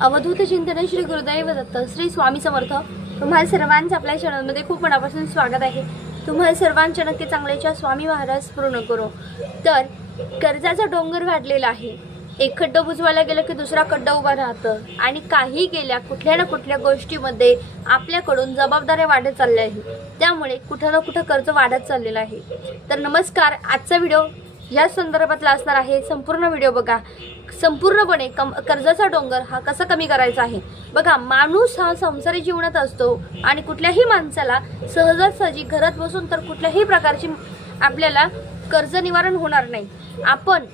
अवधूत चिंतन श्री गुरुदेव दत्त श्री स्वामी समर्थ। तुम्हाला सर्वांचं आपल्या चॅनलमध्ये खूप मनापासून स्वागत आहे। तुम्हाला सर्वांच्या नक्की चांगल्याच्या स्वामी महाराज पूर्ण करो। तर कर्जाचा डोंगर वाढलेला आहे। एक खड्डा बुजवायला गेलं की दुसरा खड्डा उभा राहतं आणि काही गेल्या कुठल्या ना कुठल्या गोष्टीमध्ये आपल्याकडून जबाबदाऱ्या वाढत चालल्या आहेत। त्यामुळे कुठं ना कुठं कर्ज वाढत चाललेलं आहे। तर नमस्कार, आजचा व्हिडिओ या संदर्भातला असणार आहे। संपूर्ण व्हिडिओ बघा। संपूर्णपणे कर्जाचा डोंगर हा कसा कमी करायचा आहे बघा। माणूस हा संसारी जीवनात असतो आणि कुठल्याही माणसाला सहजासहजी घरात बसून तर कुठल्याही प्रकारची आपल्याला कर्ज निवारण होणार नाही। आपण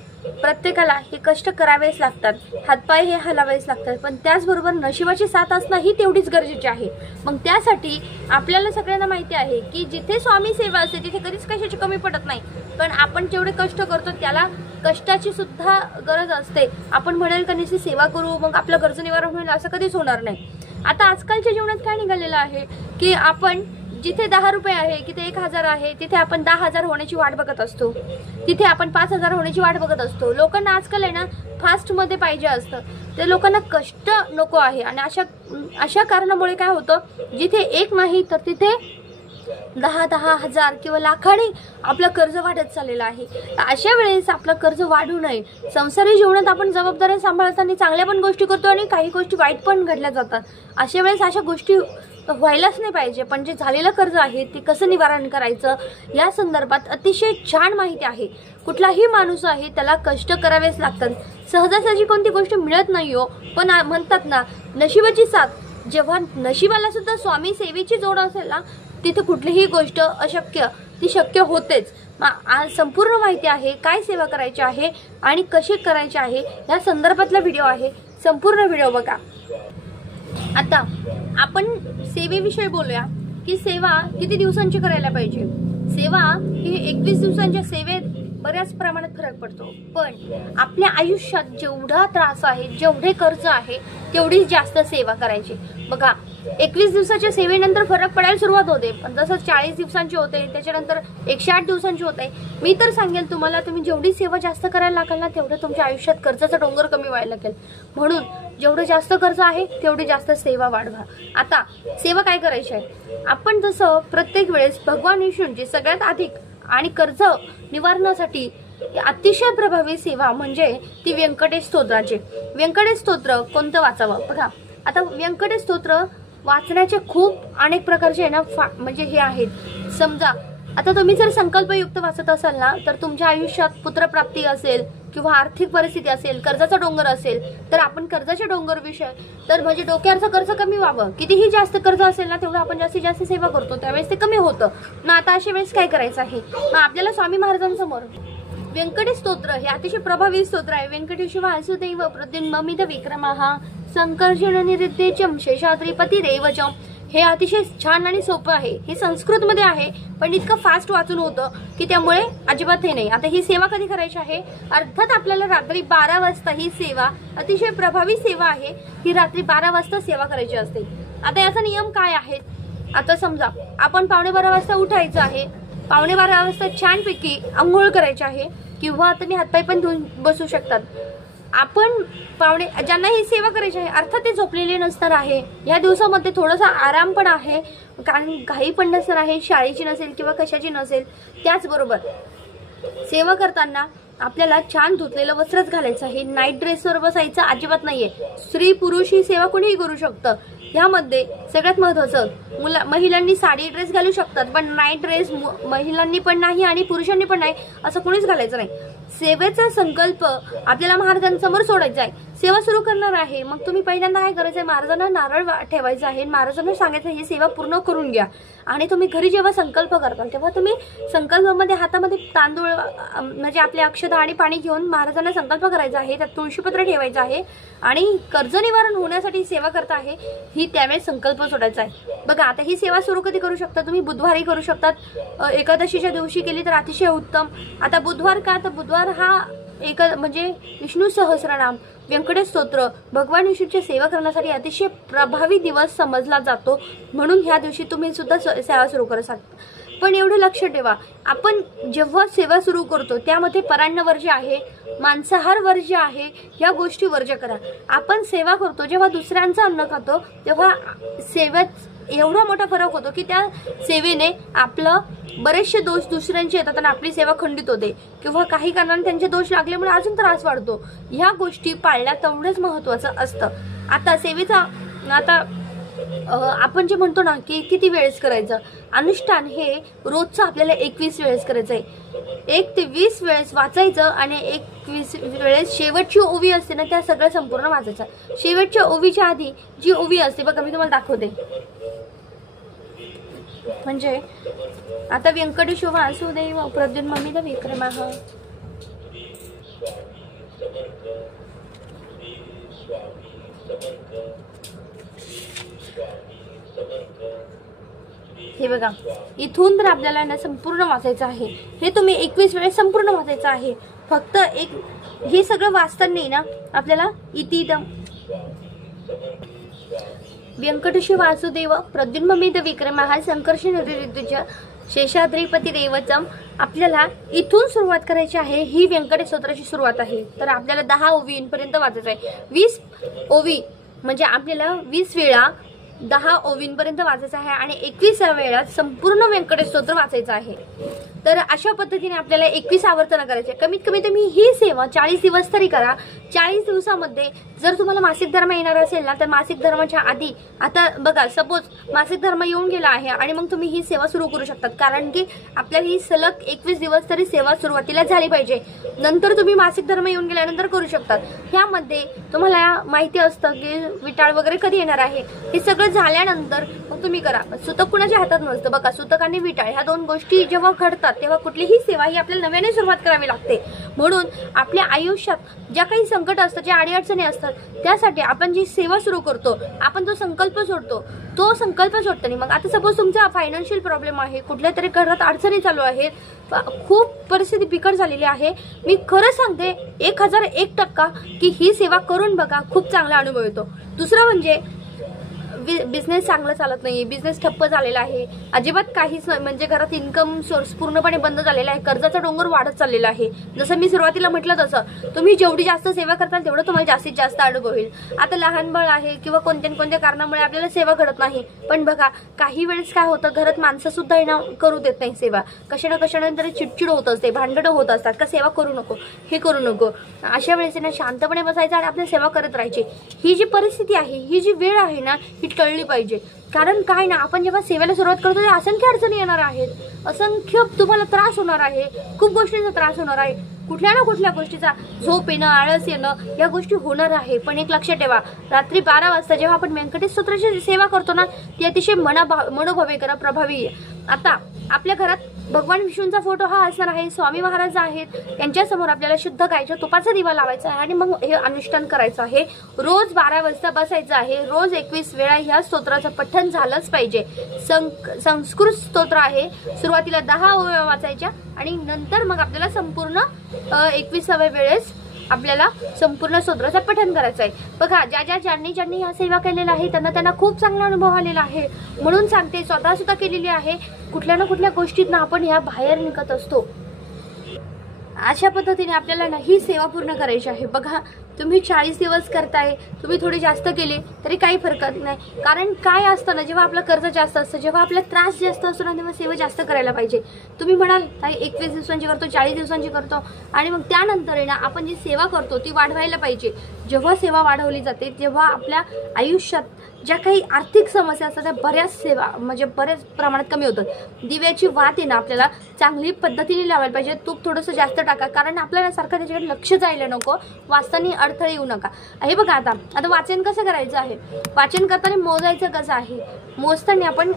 प्रत्येकाला हे कष्ट करावेच लागतात, हातपाय हे हलावेच लागतात, पण त्याचबरोबर नशिबाची साथ असणं ही तेवढीच गरजेची आहे। मग त्यासाठी आपल्याला सगळ्यांना माहिती आहे की जिथे स्वामी सेवा असते तिथे कधीच कशाची कमी पडत नाही, पण आपण जेवढे कष्ट करतो त्याला कष्टाची सुद्धा गरज असते। आपण म्हणाल का नुसती सेवा करू मग आपलं कर्ज निवारण होईल असं कधीच होणार नाही। आता आजकालच्या जीवनात काय निघालेलं आहे की आपण जिथे 10 रुपये आहे तिथे 1000 आहे, तिथे आपण 10,000 होण्याची वाट बघत असतो, तिथे आपण 5,000 होण्याची वाट बघत असतो। लोकांना आजकाल आहे ना फास्ट मध्ये पाहिजे असतं, ते लोकांना कष्ट नको आहे। आणि अशा कारणामुळे काय होतं, जिथे एक नाही तर तिथे 10,000 किंवा लाखांनी आपलं कर्ज वाढत चाललेलं आहे। अशा वेळेस आपलं कर्ज वाढू नये। संसारी जीवनात आपण जबाबदाऱ्या सांभाळताना चांगल्या पण गोष्टी करतो आणि काही गोष्टी वाईट पण घडल्या जातात। अशा वेळेस अशा गोष्टी व्हायलाच नाही पाहिजे। पण जे झालेलं कर्ज आहे ते कसं निवारण करायचं या संदर्भात अतिशय छान माहिती आहे। कुठलाही माणूस आहे त्याला कष्ट करावेच लागतात। सहजासहजी कोणती गोष्ट मिळत नाही हो, पण म्हणतात ना नशिबाची साथ। जेव्हा नशिबाला सुद्धा स्वामी सेवेची जोड असेल ना तिथे कुठलीही गोष्ट अशक्य ती शक्य होतेच। आज संपूर्ण माहिती आहे काय सेवा करायची आहे आणि कशी करायची आहे या संदर्भातला व्हिडिओ आहे। संपूर्ण व्हिडिओ बघा। आता आपण सेवेविषयी बोलूया की सेवा किती दिवसांची करायला पाहिजे। सेवा ही 21 दिवसांच्या सेवेत बऱ्याच प्रमाणात फरक पडतो, पण आपल्या आयुष्यात जेवढा त्रास आहे जेवढे कर्ज आहे तेवढीच जास्त सेवा करायची बघा। 21 दिवसाच्या सेवेनंतर फरक पडायला सुरुवात होते, पण जसं 40 दिवसांची होते त्याच्यानंतर 108 दिवसांची होते। मी तर सांगेल तुम्हाला तुम्ही जेवढी सेवा जास्त करायला लागाल ना तेवढं तुमच्या आयुष्यात कर्जाचा डोंगर कमी व्हायला लागेल। म्हणून जेवढं जास्त कर्ज आहे तेवढी जास्त सेवा वाढवा। आता सेवा काय करायची आहे, आपण जसं प्रत्येक वेळेस भगवान विष्णूंची सगळ्यात अधिक आणि कर्ज निवारणासाठी अतिशय प्रभावी सेवा म्हणजे ती व्यंकटेश स्तोत्राची। व्यंकटेश स्तोत्र कोणतं वाचावं बघा। आता व्यंकटेश स्तोत्र वाचण्याचे खूप अनेक प्रकारचे ना म्हणजे हे आहेत। समजा आता तुम्ही जर संकल्पयुक्त वाचत असाल ना तर तुमच्या आयुष्यात पुत्रप्राप्ती असेल किंवा आर्थिक परिस्थिती असेल, कर्जाचा डोंगर असेल तर आपण कर्जाच्या डोंगर विषय तर म्हणजे डोक्यावरचं कर्ज कमी व्हावं। कितीही जास्त कर्ज असेल ना तेवढं आपण जास्तीत जास्त सेवा करतो त्यावेळेस ते कमी होतं ना। आता अशा वेळेस काय करायचं आहे ना, आपल्याला स्वामी महाराजांसमोर व्यंकटेश स्तोत्र हे अतिशय प्रभावी स्तोत्र आहे। व्यंकटेश वासुदेव प्रद्युम्न विक्रमः संकर्षण निरुद्धेचम शेषाद्रिपती रेवचम। हे अतिशय छान आणि सोपं आहे। हे संस्कृत मध्ये आहे पण इतकं फास्ट वाचून होतं की त्यामुळे अजिबात हे नाही। आता ही सेवा कधी करायची आहे, अर्थात आपल्याला रात्री 12 वाजता ही सेवा अतिशय प्रभावी सेवा आहे। ही रात्री 12 वाजता सेवा करायची असते। आता याचा नियम काय आहे, आता समजा आपण 11:15 वाजता उठायचं आहे, 11:15 वाजता छानपैकी आंघोळ करायची आहे किंवा तुम्ही हातपाय पण धुवून बसू शकतात। आपण ज्यांना ही सेवा करायची आहे अर्थात ते झोपलेले नसणार आहे। या दिवसामध्ये थोडासा आराम पण आहे, कारण घाई पण नसणार आहे, शाळेची नसेल किंवा कशाची नसेल। त्याचबरोबर सेवा करताना आपल्याला छान धुतलेलं वस्त्रच घालायचं आहे। नाईट ड्रेसवर बसायचं अजिबात नाहीये। स्त्री पुरुष ही सेवा कोणीही करू शकतं। यामध्ये सगळ्यात महत्त्वाचं महिलांनी साडी ड्रेस घालू शकतात, पण नाईट ड्रेस महिलांनी पण नाही आणि पुरुषांनी पण नाही, असं कोणीच घालायचं नाही। सेवेचा संकल्प आपल्याला महाराजांसमोर सोडायचा आहे। सेवा सुरू करणार आहे मग तुम्ही पहिल्यांदा काय करायचं आहे, महाराजांना नारळ ठेवायचा आहे, महाराजांना सांगायचं ही सेवा पूर्ण करून घ्या। आणि तुम्ही घरी जेव्हा संकल्प करता तेव्हा तुम्ही संकल्पामध्ये हातामध्ये तांदूळ म्हणजे आपले अक्षता आणि पाणी घेऊन महाराजांना संकल्प करायचा आहे, त्यात तुळशीपत्र ठेवायचं आहे आणि कर्ज निवारण होण्यासाठी सेवा करता आहे ही त्यावेळेस संकल्प सोडायचा आहे बघा। आता ही सेवा सुरू कधी करू शकता तुम्ही, बुधवारी करू शकतात, एकादशीच्या दिवशी केली तर अतिशय उत्तम। आता बुधवार का, तर बुधवार हा म्हणजे विष्णू सहस्रनाम व्यंकटेश स्तोत्र भगवान विष्णूची सेवा करण्यासाठी अतिशय प्रभावी दिवस समजला जातो। म्हणून ह्या दिवशी तुम्ही सुद्धा सेवा सुरू करू शकता। पण एवढं लक्ष ठेवा, आपण जेव्हा सेवा सुरू करतो त्यामध्ये परान्न वर्ज्य आहे, मांसाहार वर्ज्य आहे, या गोष्टी वर्ज्य करा. आपण सेवा करतो जेव्हा दुसऱ्यांचं अन्न खातो तेव्हा सेवेत एवढा मोठा फरक होतो की त्या सेवेने आपलं बरेचसे दोष दुसऱ्यांचे येतात आणि आपली सेवा खंडित होते किंवा काही कारणाने त्यांचे दोष लागल्यामुळे अजून त्रास वाढतो. ह्या गोष्टी पाळल्या तेवढंच महत्त्वाचं असतं. आता सेवेचा आपण जे म्हणतो ना की किती वेळेस करायचं, अनुष्ठान हे रोजचं आपल्याला 21 वेळेस करायचं आहे. 1 ते 20 वेळेस वाचायचं आणि 21 वेळेस शेवटची ओवी असते ना त्या सगळं संपूर्ण वाचायचं. शेवटच्या ओवीच्या आधी जी ओवी असते बघा, मी तुम्हाला दाखवते. म्हणजे आता व्यंकटेश वासुदेव प्रद्युम्न विक्रमः, हे बघा, इथून तर आपल्याला ना संपूर्ण वाचायचं आहे. हे तुम्ही 21 वेळेस संपूर्ण वाचायचं आहे. फक्त हे सगळं वाचताना ना आपल्याला इतिदम व्यंकटेश वासुदेव प्रद्युम्न विक्रमः संकर्षण ऋतुज शेषाद्रीपती देवचम, आपल्याला इथून सुरुवात करायची आहे. ही व्यंकटेश स्तोत्राची सुरुवात आहे. तर आपल्याला 10 ओवींपर्यंत वाचायचं आहे. 20 ओवी म्हणजे आपल्याला 20 वेळा 10 ओवींपर्यंत वाचायचं आहे आणि 21 वेळा संपूर्ण व्यंकटेश स्तोत्र वाचायचं आहे. तर अशा पद्धतीने आपल्याला 21 आवर्तन करायचे. कमीत कमी तुम्ही ही सेवा 40 दिवस तरी करा. 40 दिवसामध्ये जर तुम्हाला मासिक धर्म येणार असेल ना तर मासिक धर्माच्या आधी, आता बघा सपोज मासिक धर्म येऊन गेला आहे आणि मग तुम्ही ही सेवा सुरू करू शकतात, कारण की आपल्याला ही सलग 21 दिवस तरी सेवा सुरुवातीला झाली पाहिजे. नंतर तुम्ही मासिक धर्म येऊन गेल्यानंतर करू शकतात. ह्यामध्ये तुम्हाला माहिती असतं की विटाळ वगैरे कधी येणार आहे. हे सगळं झाल्यानंतर मग तुम्ही करा. सुतक कुणाच्या हातात नसतं बघा. सुतक आणि विटाळ ह्या दोन गोष्टी जेव्हा घडतात तेव्हा कुठलीही सेवा ही आपल्याला नव्याने सुरुवात करावी लागते. म्हणून आपल्या आयुष्यात ज्या काही संकट असतात, ज्या अडीअडचणी असतात, त्यासाठी आपण जी सेवा सुरू करतो, आपण जो संकल्प सोडतो, तो संकल्प सोडताना मग आता सपोज तुमचा फायनान्शियल प्रॉब्लेम आहे, कुठल्या तरी घरात अडचणी चालू आहेत, खूप परिस्थिती बिकट झालेली आहे, मी खरं सांगते 1001% की ही सेवा करून बघा, खूप चांगला अनुभव येतो. दुसरं म्हणजे बिझनेस चांगला चालत नाही, बिझनेस ठप्प झालेला आहे, अजिबात काहीच म्हणजे घरात इन्कम सोर्स पूर्णपणे बंद झालेला आहे, कर्जाचा डोंगर वाढत चाललेला आहे. जसं मी सुरुवातीला म्हटलं तसं तुम्ही जेवढी जास्त सेवा करताल तेवढं तुम्हाला जास्तीत जास्त अनुभव होईल. आता लहान बाळ आहे किंवा कोणत्या कारणामुळे आपल्याला सेवा घडत नाही, पण बघा काही वेळेस काय होतं, घरात माणसं सुद्धा येणं करू देत नाही सेवा. कशाना तरी चिडचिड होत असते, भांडणं होत असतात का सेवा करू नको, हे करू नको. अशा वेळेस ना शांतपणे बसायचं आणि आपल्या सेवा करत राहायची. ही जी परिस्थिती आहे, ही जी वेळ आहे ना, ही टळली पाहिजे. कारण काय ना, आपण जेव्हा सेवेला सुरुवात करतो तेव्हा असंख्य अडचणी येणार आहेत, असंख्य तुम्हाला त्रास होणार आहे, खूप गोष्टींचा त्रास होणार आहे, कुठल्या ना कुठल्या गोष्टीचा झोप येणं, आळस येणं, या गोष्टी होणार आहे. पण एक लक्षात ठेवा, रात्री 12 वाजता जेव्हा आपण व्यंकटेश स्तोत्राची सेवा करतो ना, ती अतिशय मनोभावे करा, प्रभावी. आता आपल्या घरात भगवान विष्णूंचा फोटो हा असणार आहे, स्वामी महाराज आहेत, यांच्यासमोर आपल्याला शुद्ध गायच्या तुपाचा दिवा लावायचा आहे आणि मग हे अनुष्ठान करायचं आहे. रोज 12 वाजता बसायचं आहे. रोज 21 वेळा ह्या स्तोत्राचं पठण झालंच पाहिजे. संस्कृत स्तोत्र आहे. सुरुवातीला 10 ओव्या वाचायच्या आणि नंतर मग आपल्याला संपूर्ण 21व्या वेळेस आपल्याला संपूर्ण स्तोत्राचं पठण करायचं आहे. बघा ज्यांनी ह्या सेवा केलेल्या आहे त्यांना खूप चांगला अनुभव आलेला आहे. म्हणून सांगते, स्वतः सुद्धा केलेली आहे. कुठल्या ना कुठल्या गोष्टीतनं आपण ह्या बाहेर निघत असतो. अशा पद्धतीने आपल्याला ना ही सेवा पूर्ण करायची आहे. बघा तुम्ही 40 दिवस करताय, तुम्ही थोडे जास्त केले तरी काही फरक नाही. कारण काय असतं ना, जेव्हा आपलं कर्ज जास्त असतं, जेव्हा आपला त्रास जास्त असतो ना, तेव्हा सेवा जास्त करायला पाहिजे. तुम्ही म्हणाल ताई 21 दिवसांची करतो, 40 दिवसांची करतो, आणि मग त्यानंतर आहे ना आपण जी सेवा करतो ती वाढवायला पाहिजे. जेव्हा सेवा वाढवली जाते तेव्हा आपल्या आयुष्यात ज्या काही आर्थिक समस्या असतात त्या बऱ्याच प्रमाणात कमी होतात. दिव्याची वात आहे ना आपल्याला चांगली पद्धतीने लावायला पाहिजे. तूप थोडंसं जास्त टाका, कारण आपल्याला सारखं त्याच्याकडे लक्ष जायला नको, वाचताना अडथळे येऊ नका. हे बघा आता वाचन कसं करायचं आहे, वाचन करताना मोजायचं कसं आहे. मोजताना आपण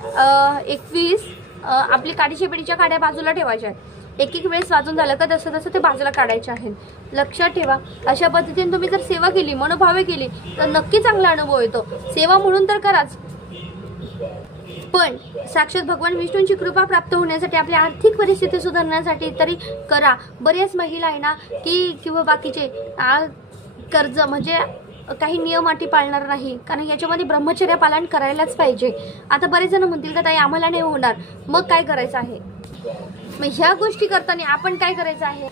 21 आपली काडीच्या पिढीच्या काड्या बाजूला ठेवायच्या आहेत. एक वेळेस वाचून झालं का तसं ते बाजूला काढायचे आहेत. लक्षात ठेवा, अशा पद्धतीने तुम्ही जर सेवा केली, मनोभावे केली, तर नक्की चांगला अनुभव येतो. सेवा म्हणून तर कराच, पण साक्षात भगवान विष्णूंची कृपा प्राप्त होण्यासाठी, आपली आर्थिक परिस्थिती सुधारण्यासाठी तरी करा. बऱ्याच महिला आहे ना की किंवा बाकीचे कर्ज म्हणजे काही नियम अटी पाळणार नाही, कारण याच्यामध्ये ब्रह्मचर्य पालन करायलाच पाहिजे. आता बरेच जण म्हणतील का ताई आम्हाला नाही होणार, मग काय करायचं आहे. मग ह्या गोष्टी करताना आपण काय करायचं आहे,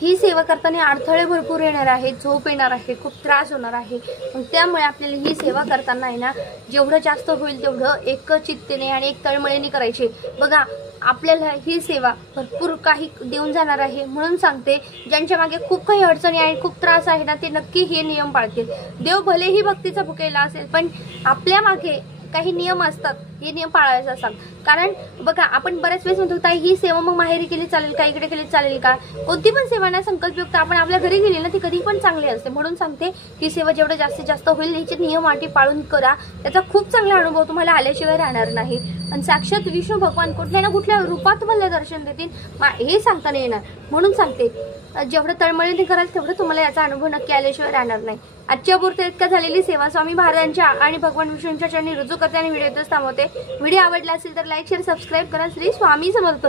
ही सेवा करताना अडथळे भरपूर येणार आहेत, झोप येणार आहे, खूप त्रास होणार आहे. मग त्यामुळे आपल्याला ही सेवा करताना आहे ना, जेवढं जास्त होईल तेवढं एकचित्तेने आणि एक तळमळीने करायची. बघा, आपल्याला ही सेवा भरपूर काही देऊन जाणार आहे. म्हणून सांगते, ज्यांच्या मागे खूप काही अडचणी आणि खूप त्रास आहे ना, ते नक्की हे नियम पाळतील. देव भलेही भक्तीचा भुकेला असेल, पण आपल्या मागे काही नियम असतात, हे नियम पाळायचे असतात. कारण बघा, आपण बऱ्याच वेळेस म्हणतो ताई ही सेवा मग माहेरी केली चालेल का, इकडे केली चालेल का. कोणती पण सेवा ना संकल्पयुक्त आपण आपल्या घरी गेली ना, ती कधी पण चांगली असते. म्हणून सांगते, ही सेवा जेवढं जास्तीत जास्त होईल हिचे नियम अटी पाळून करा. त्याचा खूप चांगला अनुभव तुम्हाला आल्याशिवाय राहणार नाही. आणि साक्षात विष्णू भगवान कुठल्या ना कुठल्या रूपात तुम्हाला दर्शन देतील, हे सांगता नाही येणार. म्हणून सांगते, जेवढं तळमळीने कराल तेवढं तुम्हाला याचा अनुभव नक्की आल्याशिवाय राहणार नाही. आजच्या पुरते इतका झालेली सेवा स्वामी महाराजांच्या आणि भगवान विष्णूंच्या चरणी रुजू करते आणि व्हिडिओ इथेच थांबवते. व्हिडिओ आवडला असेल तर लाईक शेअर सबस्क्राईब करा. श्री स्वामी समर्थ.